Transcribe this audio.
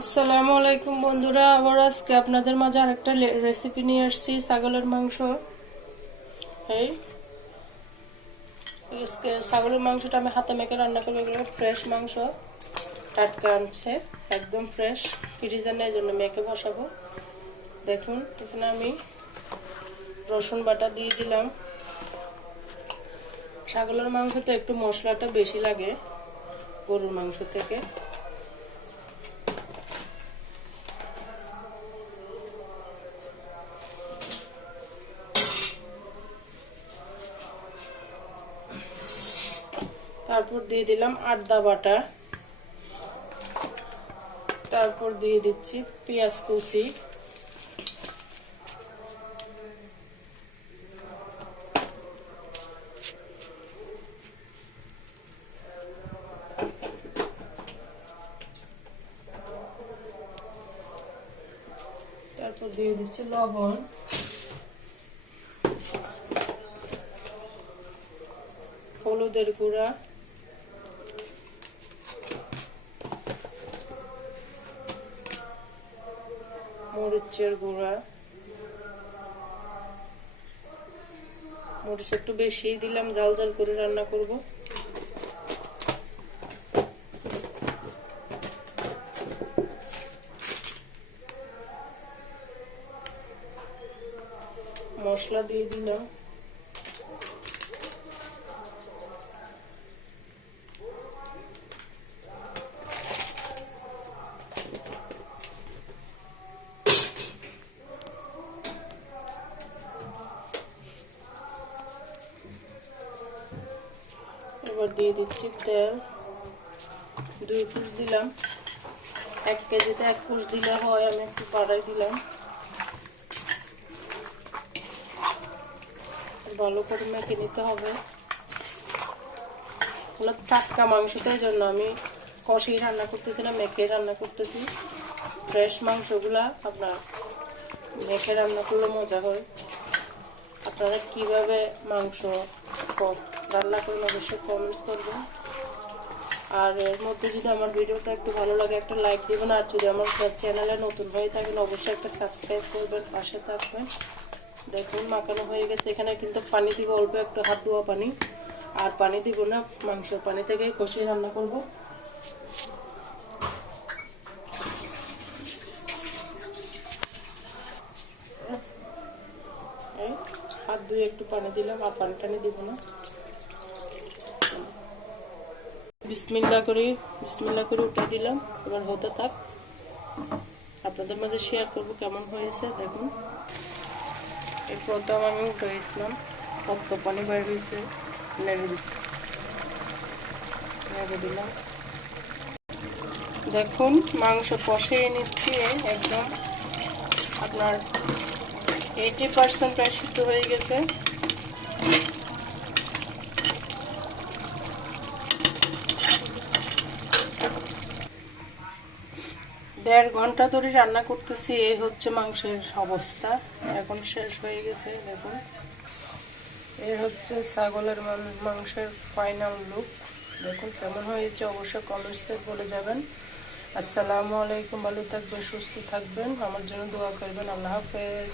আসসালামু আলাইকুম বন্ধুরা, আবার আজকে আপনাদের মাঝে আরেকটা রেসিপি নিয়ে আসছি ছাগলের মাংস। এই ছাগলের মাংসটা আমি হাতে মেখে রান্না করবো। এগুলো ফ্রেশ মাংস, টাটকা আনছে, একদম ফ্রেশ, ফ্রিজে নেই, জন্য মেখে বসাবো। দেখুন, এখানে আমি রসুন বাটা দিয়ে দিলাম। ছাগলের মাংসতে একটু মশলাটা বেশি লাগে গরুর মাংস থেকে। তারপর দিয়ে দিলাম আদা বাটা, তারপর দিয়ে দিচ্ছি পেঁয়াজ কুচি, তারপর দিয়ে দিচ্ছি লবণ, হলুদের গুঁড়া, মরিচের গুঁড়া। মরিচ একটু বেশি দিলাম, জাল জাল করে রান্না করব। মশলা দিয়ে দিলাম। এবার দিয়ে দিচ্ছি তেল, 2 পিস দিলাম। 1 কেজিতে 1 পিস দিলে হয়, আমি একটু বাড়াই দিলাম। ভালো করে মেখে নিতে হবে। হলো টাটকা মাংস, তাই জন্য আমি কষিয়ে রান্না করতেছি না, মেখে রান্না করতেছি। ফ্রেশ মাংসগুলা আপনার মেখে রান্না করলে মজা হয়। আপনারা কিভাবে মাংস রান্না করুন অবশ্যই কমেন্টস করবেন। আর এর মধ্যে যদি আমার ভিডিওটা একটু ভালো লাগে একটা লাইক দিবেন, আর যদি আমার চ্যানেলে নতুন হয়ে থাকেন অবশ্যই একটা সাবস্ক্রাইব করবেন, পাশে থাকবেন। দেখুন মাখানো হয়ে গেছে। এখানে কিন্তু পানি দিব অল্প একটু, হাত ধোয়া পানি, আর পানি দিব না, মাংসের পানি থেকে কষিয়ে রান্না করব। এই হাত ধুয়ে একটু পানি দিলাম, আর পানি টানি দিব না। বিসমিল্লাহ করে উঠে দিলাম। এবার হতে থাক, আপনাদের মাঝে শেয়ার করব কেমন হয়েছে। দেখুন, এই প্রথম আমি উঠে গেছিলাম, কত পানি বের হয়েছে, নেড়ে দিলাম। দেখুন মাংস কষিয়ে নিচ্ছি, একদম আপনার 80% প্রায় সিদ্ধ হয়ে গেছে। দেড় ঘন্টা ধরে রান্না করতেছি, এই হচ্ছে মাংসের অবস্থা। এখন শেষ হয়ে গেছে। দেখুন, এই হচ্ছে ছাগলের মাংসের ফাইনাল লুক। দেখুন কেমন হয়েছে, অবশ্যই কমেন্টসে বলে যাবেন। আসসালামু আলাইকুম, ভালো থাকবেন, সুস্থ থাকবেন, আমার জন্য দোয়া করবেন। আল্লাহ হাফেজ।